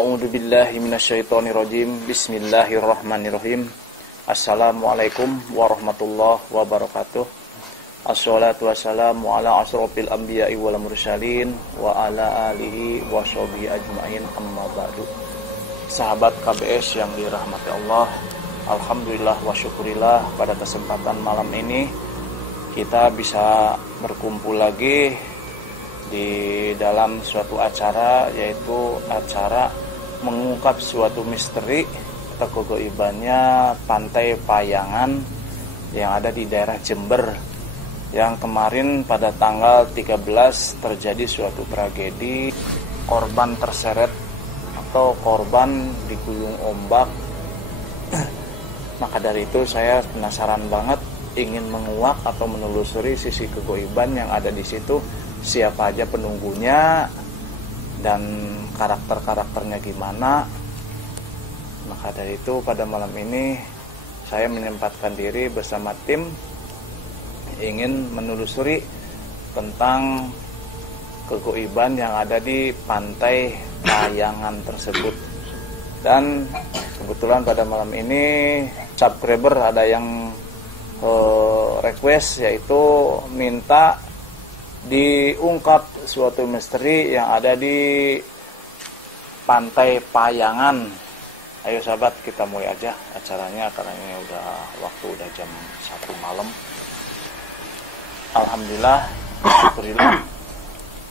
A'udzubillahi minasyaitonirrajim. Bismillahirrahmanirrahim. Assalamualaikum warahmatullahi wabarakatuh. Assalatu wassalamu ala asrofil anbiya'i wal mursalin wa ala alihi wa sahbihi ajma'in, amma ba'du. Sahabat KBS yang dirahmati Allah, alhamdulillah wa syukurillah, pada kesempatan malam ini kita bisa berkumpul lagi di dalam suatu acara, yaitu acara mengungkap suatu misteri atau kegoibannya Pantai Payangan yang ada di daerah Jember, yang kemarin pada tanggal 13 terjadi suatu tragedi, korban terseret atau korban digulung ombak. Maka dari itu saya penasaran banget, ingin menguak atau menelusuri sisi kegoiban yang ada di situ, siapa aja penunggunya dan karakter-karakternya gimana. Maka dari itu pada malam ini saya menyempatkan diri bersama tim ingin menelusuri tentang kegoiban yang ada di Pantai Payangan tersebut. Dan kebetulan pada malam ini subscriber ada yang request, yaitu minta diungkap suatu misteri yang ada di Pantai Payangan. Ayo sahabat, kita mulai aja acaranya karena ini waktu jam 1 malam. Alhamdulillah, syukurillah,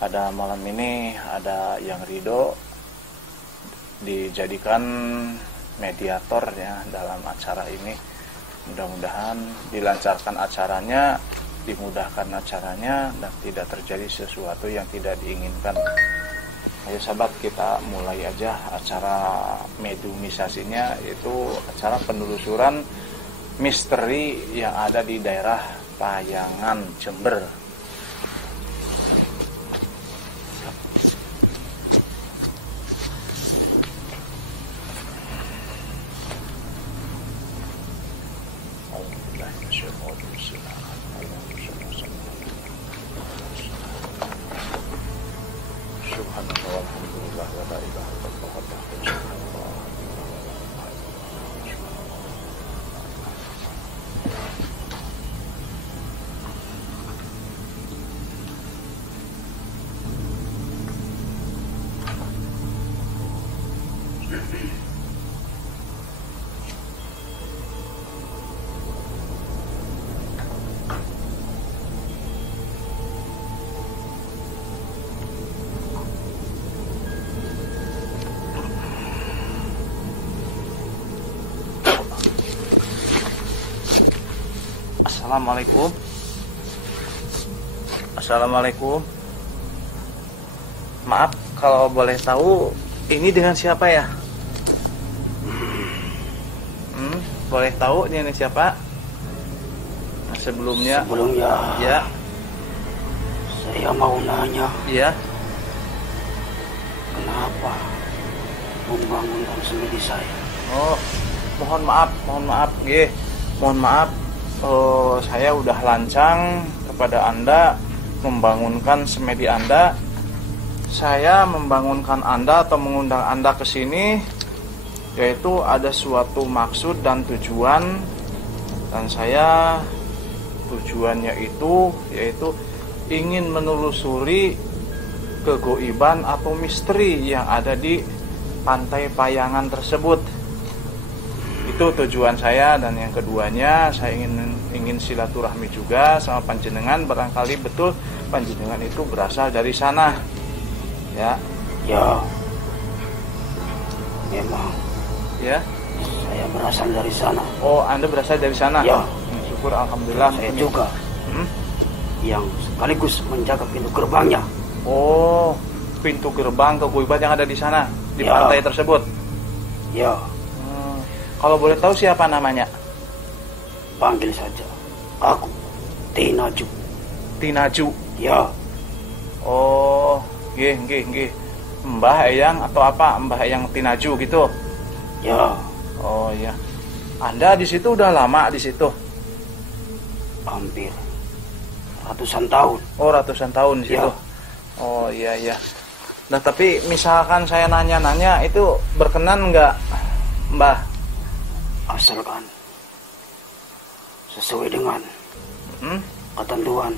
pada malam ini ada yang ridho dijadikan mediator ya dalam acara ini. Mudah-mudahan dilancarkan acaranya, dimudahkan acaranya, dan tidak terjadi sesuatu yang tidak diinginkan. Ayo sahabat, kita mulai aja acara medumisasinya, yaitu acara penelusuran misteri yang ada di daerah Payangan, Jember. Assalamualaikum. Assalamualaikum. Maaf, kalau boleh tahu ini dengan siapa ya? Boleh tahu ini siapa? Sebelumnya ya, saya mau nanya. Iya. Kenapa membangunkan semedi saya? Oh, mohon maaf, mohon maaf. Saya udah lancang kepada Anda membangunkan semedi Anda. Saya membangunkan Anda atau mengundang Anda ke sini, yaitu ada suatu maksud dan tujuan. Dan saya tujuannya itu yaitu ingin menelusuri kegoiban atau misteri yang ada di Pantai Payangan tersebut. Itu tujuan saya. Dan yang keduanya, saya ingin silaturahmi juga sama panjenengan. Barangkali betul panjenengan itu berasal dari sana ya. Ya, memang Ya, saya berasal dari sana. oh, Anda berasal dari sana? Ya. Syukur, alhamdulillah. Saya juga yang sekaligus menjaga pintu gerbangnya. Oh, pintu gerbang kegoiban yang ada di sana, di Ya. pantai tersebut. Ya, Kalau boleh tahu siapa namanya? panggil saja aku Tinaju. Tinaju. Ya, Oh, nggih. Mbah Eyang atau apa? Mbah Eyang Tinaju gitu. ya, Oh iya. Anda di situ udah lama di situ? hampir ratusan tahun. Oh, ratusan tahun di situ. Ya. Oh iya. Nah, tapi misalkan saya nanya-nanya itu berkenan nggak, Mbah? Asalkan sesuai dengan ketentuan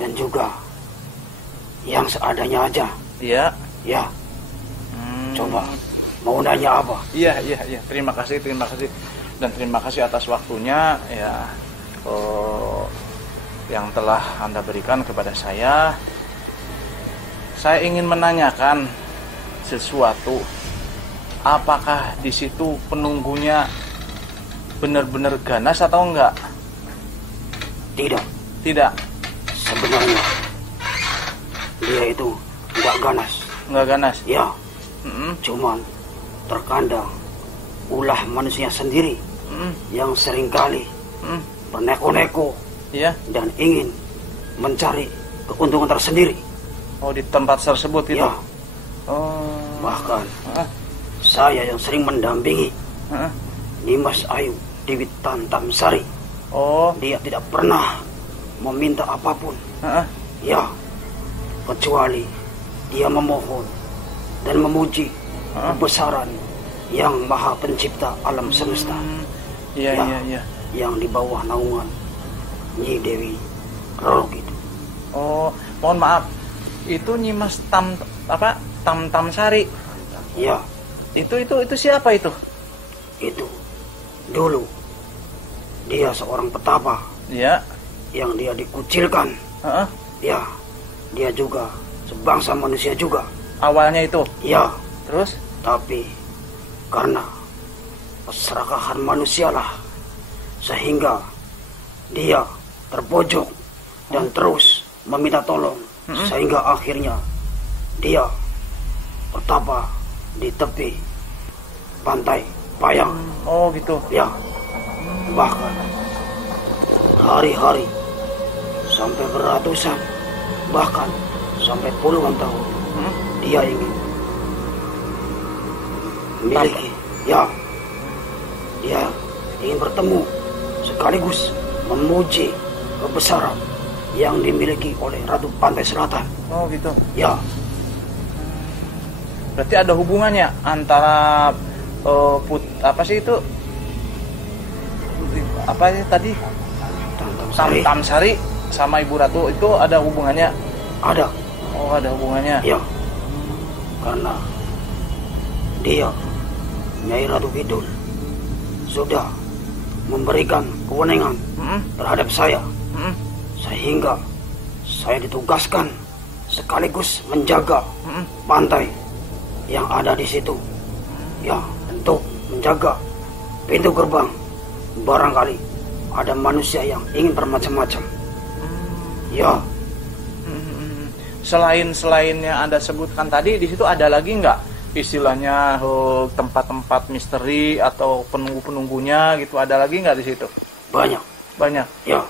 dan juga yang seadanya aja. Iya. Ya. Coba mau nanya apa? Iya. Terima kasih. Dan terima kasih atas waktunya ya, yang telah Anda berikan kepada saya. Saya ingin menanyakan sesuatu. Apakah di situ penunggunya benar-benar ganas atau enggak? Tidak. Sebenarnya dia itu enggak ganas. Enggak ganas? Ya. Cuman terkadang ulah manusia sendiri yang seringkali berneko-neko dan ingin mencari keuntungan tersendiri. Oh, di tempat tersebut itu? Ya. Bahkan saya yang sering mendampingi Nimas Ayu Dewi Tamtamsari. Oh. Dia tidak pernah meminta apapun. Ya, kecuali dia memohon dan memuji kebesaran yang Maha Pencipta alam semesta. Iya. Yang di bawah naungan Nyi Dewi Roro Kidul. Oh, mohon maaf. Itu Nyimas Tamtamsari. Ya. Itu siapa itu? Itu dulu dia seorang petapa. Ya. Yang dia dikucilkan. Ya. Dia juga sebangsa manusia juga. Awalnya itu. Ya. Terus? Tapi karena keserakahan manusialah sehingga dia terpojok dan terus meminta tolong. Sehingga akhirnya dia bertapa di tepi pantai Payang. Oh gitu. Ya. Bahkan hari-hari sampai beratusan, bahkan sampai puluhan tahun dia ingin memiliki. Ya. Dia ingin bertemu sekaligus memuji kebesaran yang dimiliki oleh Ratu Pantai Selatan. Oh gitu. Ya. Berarti ada hubungannya antara apa sih itu? Apa sih tadi? Tamtamsari sama Ibu Ratu itu ada hubungannya? Ada. Oh, ada hubungannya. Ya. Karena dia, Nyai Ratu Kidul, sudah memberikan kewenangan terhadap saya. Sehingga saya ditugaskan sekaligus menjaga pantai yang ada di situ. Ya, untuk menjaga pintu gerbang. Barangkali ada manusia yang ingin bermacam-macam. Ya. Selain yang Anda sebutkan tadi, di situ ada lagi nggak istilahnya tempat-tempat misteri atau penunggu-penunggunya gitu? Ada lagi nggak di situ? Banyak. Ya.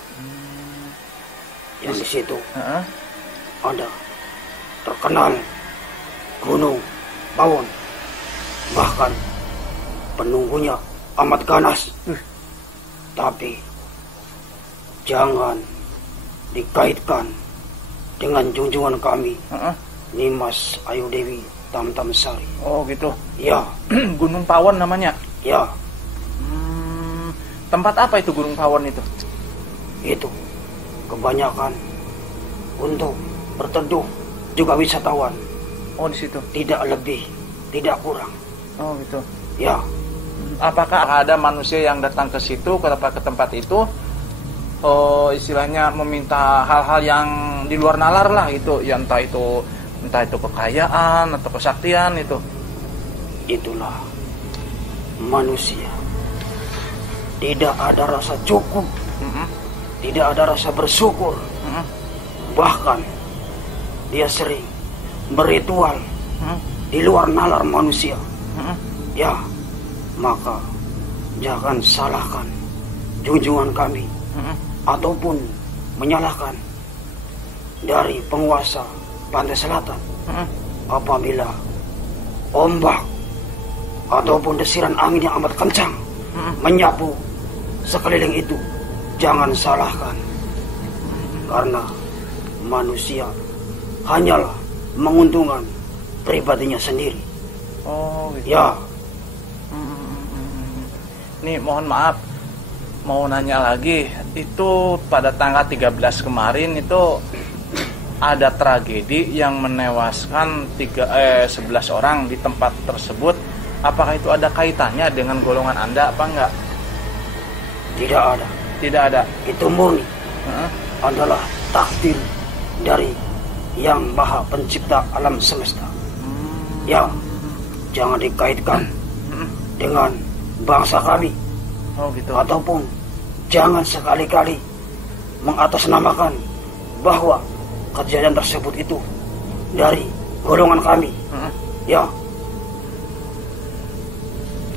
Yang di situ ada terkenal Gunung Pawon. Bahkan penunggunya amat ganas. Tapi jangan dikaitkan dengan junjungan kami, Nimas Ayu Dewi Tamtamsari. Oh gitu. Ya. Gunung Pawon namanya. Ya. Tempat apa itu Gunung Pawon itu? Itu kebanyakan untuk berteduh juga wisatawan. Oh, di situ. Tidak lebih, tidak kurang. Oh gitu. Ya. Apakah ada manusia yang datang ke situ, ke tempat itu, istilahnya meminta hal-hal yang di luar nalar lah itu, ya entah itu kekayaan atau kesaktian itu? Itulah manusia. Tidak ada rasa cukup, tidak ada rasa bersyukur. Bahkan dia sering berritual di luar nalar manusia. Ya, maka jangan salahkan junjungan kami ataupun menyalahkan dari penguasa Pantai Selatan apabila ombak ataupun desiran angin yang amat kencang menyapu sekeliling itu. Jangan salahkan, karena manusia hanyalah menguntungkan pribadinya sendiri. Oh gitu. Ya. Nih mohon maaf, mau nanya lagi, itu pada tanggal 13 kemarin itu ada tragedi yang menewaskan 11 orang di tempat tersebut. Apakah itu ada kaitannya dengan golongan Anda apa enggak? Tidak ada. Tidak ada. Itu murni adalah takdir dari Yang Maha Pencipta alam semesta. Ya, jangan dikaitkan dengan bangsa kami. Oh gitu. Ataupun jangan sekali-kali mengatasnamakan bahwa kejadian tersebut itu dari golongan kami. Ya.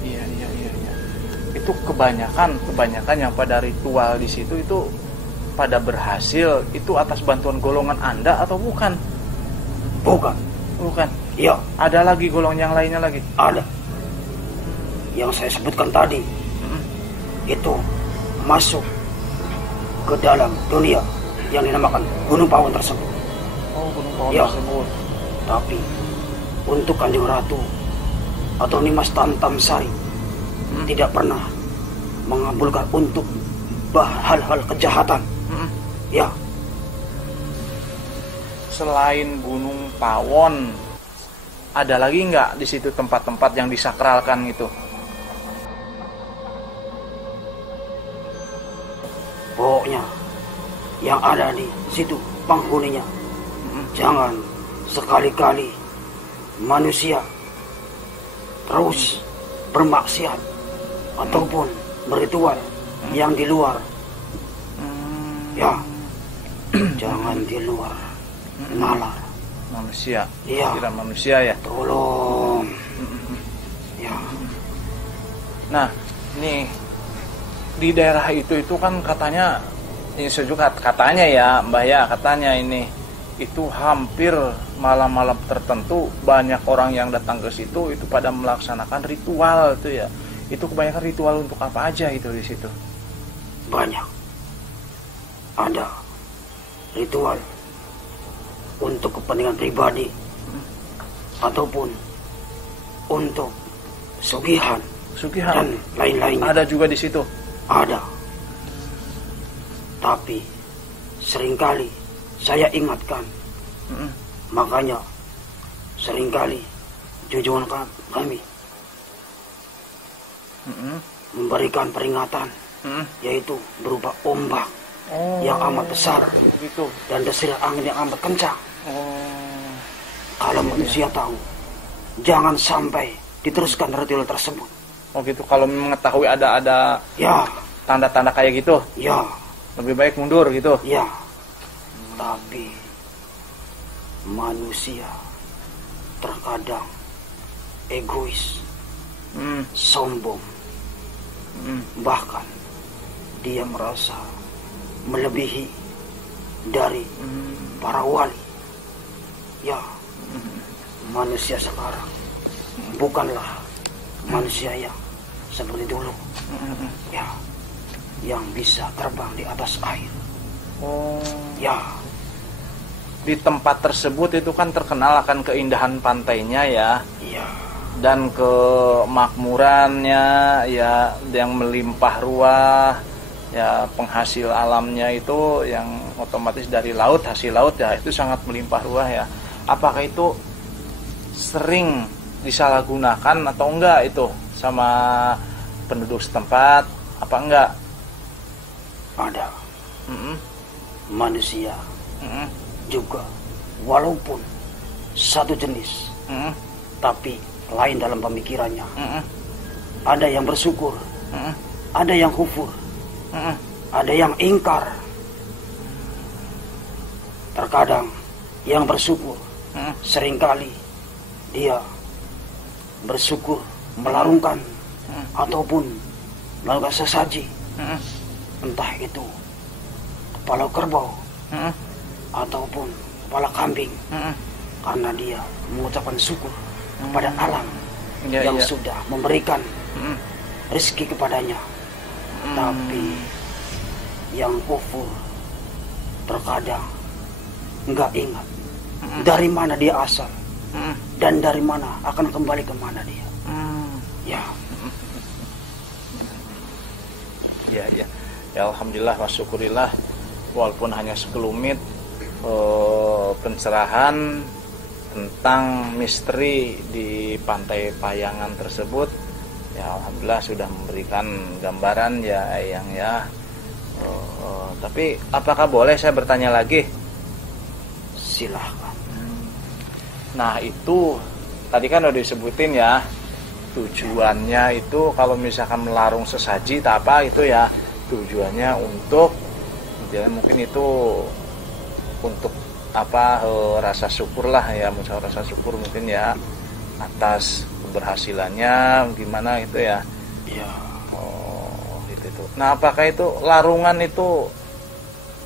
Iya. Itu kebanyakan yang pada ritual di situ itu pada berhasil itu atas bantuan golongan Anda atau bukan? Bukan. Ya. Ada lagi golongan yang lainnya lagi? Ada. Yang saya sebutkan tadi itu masuk ke dalam dunia yang dinamakan Gunung Pawon tersebut. Oh, Gunung Pawon ya. tersebut. Tapi untuk Kanjeng Ratu atau Nimas Tantam Sari tidak pernah mengabulkan untuk hal-hal kejahatan. Ya. Selain Gunung Pawon, ada lagi nggak di situ tempat-tempat yang disakralkan gitu? Pokoknya yang ada di situ penghuninya jangan sekali-kali manusia terus bermaksiat ataupun berritual yang di luar. Ya, jangan di luar nalar manusia. Iya. Kira manusia ya. Tolong. Ya. Nah, nih di daerah itu kan katanya ini juga katanya ya Mbah ya, katanya ini itu hampir malam-malam tertentu banyak orang yang datang ke situ itu pada melaksanakan ritual itu ya. Itu kebanyakan ritual untuk apa aja itu di situ? Banyak. Ada ritual untuk kepentingan pribadi ataupun untuk sugihan dan lain-lainnya. Ada juga di situ. Ada. Tapi seringkali saya ingatkan. Makanya seringkali junjungan kami memberikan peringatan, yaitu berupa ombak yang amat besar begitu. Dan desiran angin yang amat kencang. Kalau manusia tahu, jangan sampai diteruskan ritual tersebut. Oh gitu, kalau mengetahui ada ya tanda-tanda kayak gitu, ya lebih baik mundur gitu. Ya, tapi manusia terkadang egois, sombong, bahkan dia merasa melebihi dari para wali. Ya, manusia sekarang bukanlah manusia yang seperti dulu. Ya, yang bisa terbang di atas air. Ya. Di tempat tersebut itu kan terkenal akan keindahan pantainya ya. Iya. Dan kemakmurannya ya yang melimpah ruah, ya penghasil alamnya itu yang otomatis dari laut, hasil laut ya itu sangat melimpah ruah ya. Apakah itu sering disalahgunakan atau enggak itu sama penduduk setempat apa enggak? Ada. Manusia juga walaupun satu jenis, tapi lain dalam pemikirannya. Ada yang bersyukur, ada yang kufur, ada yang ingkar. Terkadang yang bersyukur seringkali dia bersyukur melarungkan ataupun melakukan sesaji, entah itu kepala kerbau ataupun kepala kambing, karena dia mengucapkan syukur kepada alam yang sudah memberikan rezeki kepadanya. Tapi yang kufur terkadang nggak ingat dari mana dia asal, dan dari mana akan kembali kemana dia. Ya. Ya. Ya alhamdulillah wa syukurillah, walaupun hanya sekelumit pencerahan tentang misteri di Pantai Payangan tersebut, ya alhamdulillah sudah memberikan gambaran ya Eyang ya. Tapi apakah boleh saya bertanya lagi? Silahkan. Nah itu tadi kan udah disebutin ya, tujuannya itu kalau misalkan melarung sesaji tak apa itu ya, tujuannya untuk ya mungkin itu untuk apa, rasa syukur lah ya, mengucapkan rasa syukur mungkin ya atas keberhasilannya gimana itu ya. Ya. Oh itu. Nah apakah itu larungan itu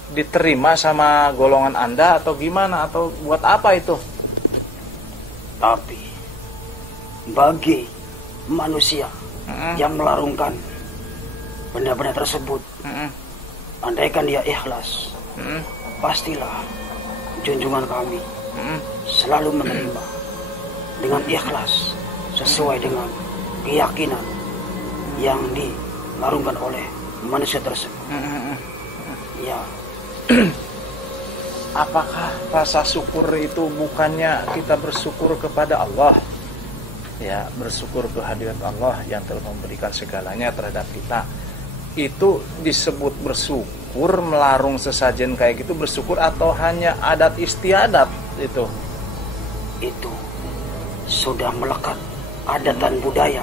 diterima sama golongan Anda atau gimana, atau buat apa itu? Tapi bagi manusia yang melarungkan benda-benda tersebut, andaikan dia ikhlas, pastilah junjungan kami selalu menerima dengan ikhlas sesuai dengan keyakinan yang dilarungkan oleh manusia tersebut. Ya. Apakah rasa syukur itu bukannya kita bersyukur kepada Allah? Ya, bersyukur kehadirat Allah yang telah memberikan segalanya terhadap kita. Itu disebut bersyukur, melarung sesajen kayak gitu bersyukur, atau hanya adat istiadat itu? Itu sudah melekat adat dan budaya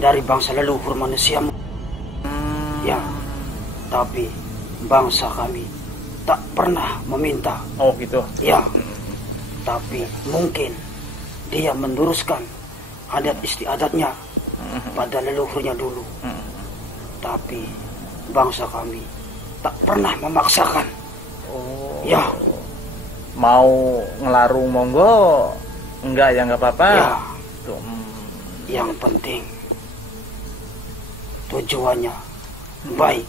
dari bangsa leluhur manusia. Ya, tapi bangsa kami tak pernah meminta. Oh gitu. Ya, tapi mungkin dia meneruskan adat istiadatnya pada leluhurnya dulu. Tapi bangsa kami tak pernah memaksakan. Oh. Ya. Mau ngelarung monggo, enggak ya enggak apa-apa. Ya. Tuh. Yang penting tujuannya baik.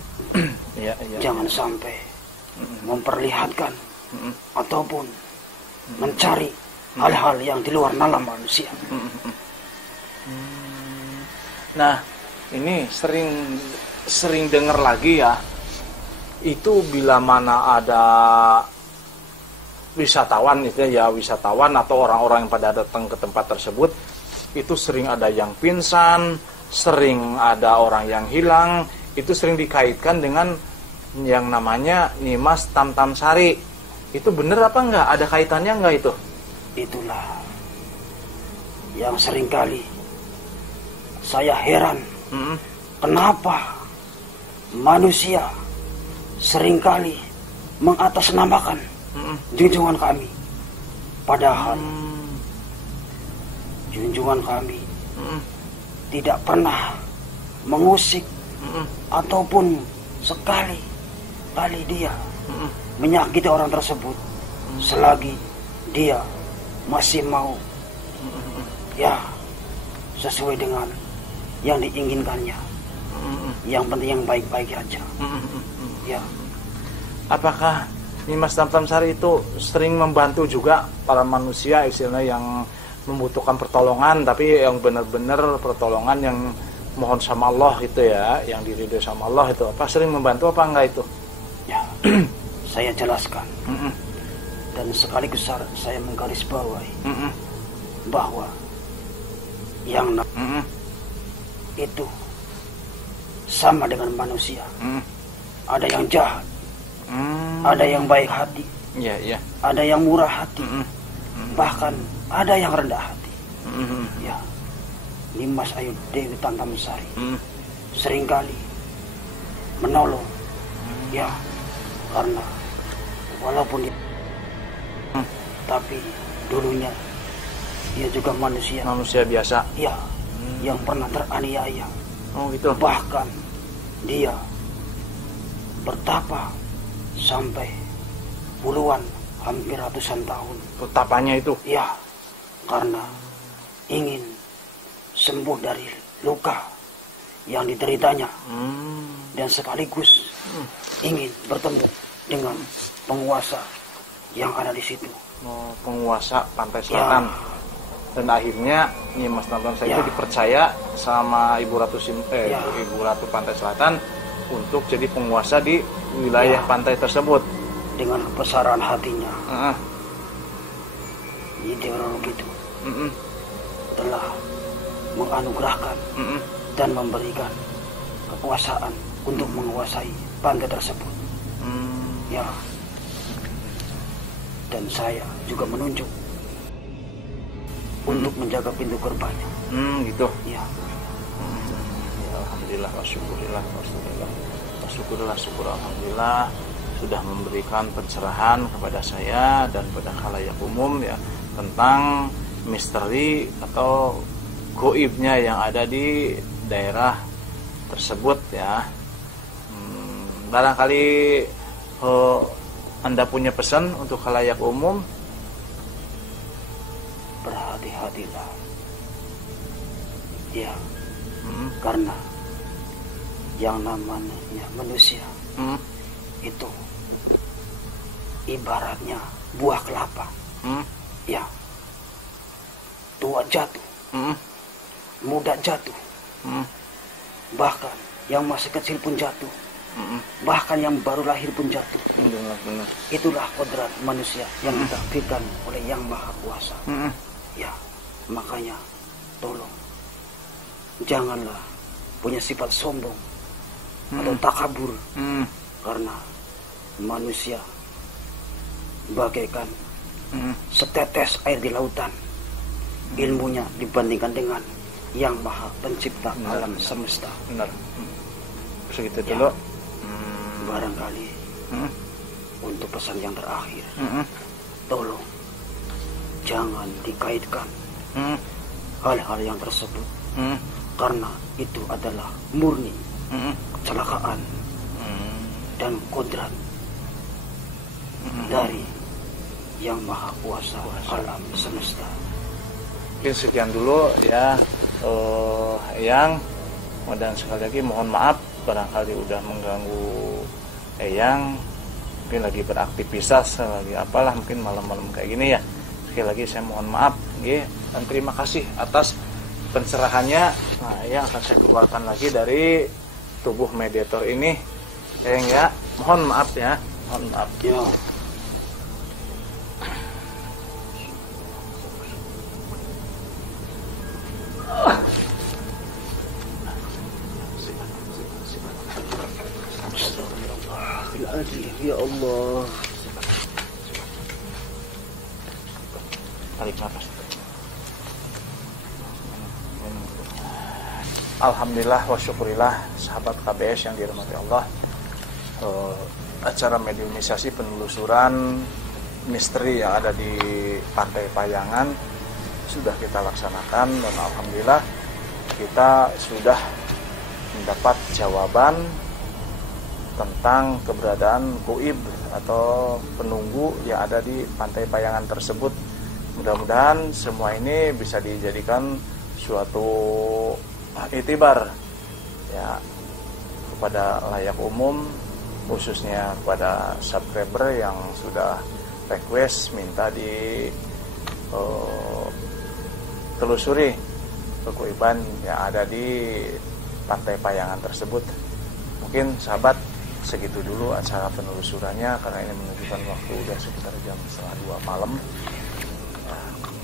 Ya. Jangan sampai memperlihatkan ataupun mencari hal-hal yang di luar nalar manusia. Nah, ini sering dengar lagi ya. Itu bila mana ada wisatawan itu ya, wisatawan atau orang-orang yang pada datang ke tempat tersebut, itu sering ada yang pingsan, sering ada orang yang hilang, itu sering dikaitkan dengan yang namanya Nimas Tamtam Sari. Itu bener apa enggak? Ada kaitannya enggak itu? Itulah yang seringkali saya heran. Kenapa manusia seringkali mengatasnamakan junjungan kami, padahal junjungan kami tidak pernah mengusik ataupun sekali dia menyakiti orang tersebut, selagi dia masih mau ya sesuai dengan yang diinginkannya. Yang penting yang baik-baik aja. Ya. Apakah Nimas Tamtam Sari itu sering membantu juga para manusia istilahnya yang membutuhkan pertolongan, tapi yang benar-benar pertolongan yang mohon sama Allah itu ya, yang diridhoi sama Allah itu, apa sering membantu apa enggak itu? Ya. Saya jelaskan. Dan sekaligus saya menggarisbawahi bahwa yang itu sama dengan manusia. Ada yang jahat, ada yang baik hati, ada yang murah hati, bahkan ada yang rendah hati. Ya, Nimas Ayu Dewi Tamtam Sari seringkali menolong, ya, karena walaupun dia, tapi dulunya dia juga manusia biasa. Ya, yang pernah teraniaya. Oh gitu. Bahkan dia bertapa sampai puluhan, hampir ratusan tahun. Bertapanya itu? Ya, karena ingin sembuh dari luka yang dideritanya, dan sekaligus ingin bertemu dengan penguasa yang ada di situ. Oh, penguasa Pantai Selatan. Dan akhirnya Nyimas Nonton saya Ya. itu dipercaya sama Ibu Ratu Ya. Ibu Ratu Pantai Selatan untuk jadi penguasa di wilayah Ya. pantai tersebut. Dengan kebesaran hatinya, Heeh. Nyi Dewi Rorok itu Mm-mm. telah menganugerahkan Mm-mm. dan memberikan kekuasaan untuk menguasai pantai tersebut. Mm. Ya. Dan saya juga menunjuk untuk menjaga pintu gerbangnya. Gitu. Ya. Ya, alhamdulillah, wasyukurillah, syukur alhamdulillah sudah memberikan pencerahan kepada saya dan pada khalayak umum ya tentang misteri atau goibnya yang ada di daerah tersebut ya. Barangkali Anda punya pesan untuk khalayak umum. Berhati-hatilah. Ya, Hmm. karena yang namanya manusia Hmm. itu ibaratnya buah kelapa. Hmm. Ya. Tua jatuh, Hmm. muda jatuh, Hmm. bahkan yang masih kecil pun jatuh, Hmm. bahkan yang baru lahir pun jatuh. Benar. Itulah kodrat manusia yang ditakdirkan oleh Yang Maha Kuasa. Hmm. Ya, makanya tolong janganlah punya sifat sombong atau takabur, Hmm. karena manusia bagaikan Hmm. setetes air di lautan. Ilmunya dibandingkan dengan Yang Maha Pencipta Benar, alam benar. semesta. Benar. Segitu Ya. dulu. Barangkali Hmm. untuk pesan yang terakhir, Hmm. tolong jangan dikaitkan Hmm. hal-hal yang tersebut, Hmm. karena itu adalah murni Hmm. kecelakaan dan kodrat dari Yang Maha Kuasa alam semesta. Mungkin sekian dulu ya Eyang, dan sekali lagi mohon maaf barangkali udah mengganggu Eyang, mungkin lagi beraktivitas lagi apalah, mungkin malam-malam kayak gini ya. Sekali lagi saya mohon maaf ya, dan terima kasih atas pencerahannya. Nah, Eyang akan saya keluarkan lagi dari tubuh mediator ini Eyang ya, mohon maaf ya, mohon maaf. Ya, ya Allah. Tarik nafas. Alhamdulillah wa syukurillah sahabat KBS yang dirahmati Allah. Acara mediumisasi penelusuran misteri yang ada di Pantai Payangan sudah kita laksanakan, dan alhamdulillah kita sudah mendapat jawaban tentang keberadaan goib atau penunggu yang ada di Pantai Payangan tersebut. Mudah-mudahan semua ini bisa dijadikan suatu itibar ya kepada layak umum, khususnya kepada subscriber yang sudah request minta di telusuri kegoiban yang ada di Pantai Payangan tersebut. Mungkin sahabat segitu dulu acara penelusurannya, karena ini menunjukkan waktu udah sekitar jam 1:30 malam.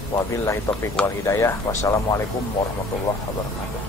Wabillahi taufiq wal hidayah. Wassalamualaikum warahmatullahi wabarakatuh.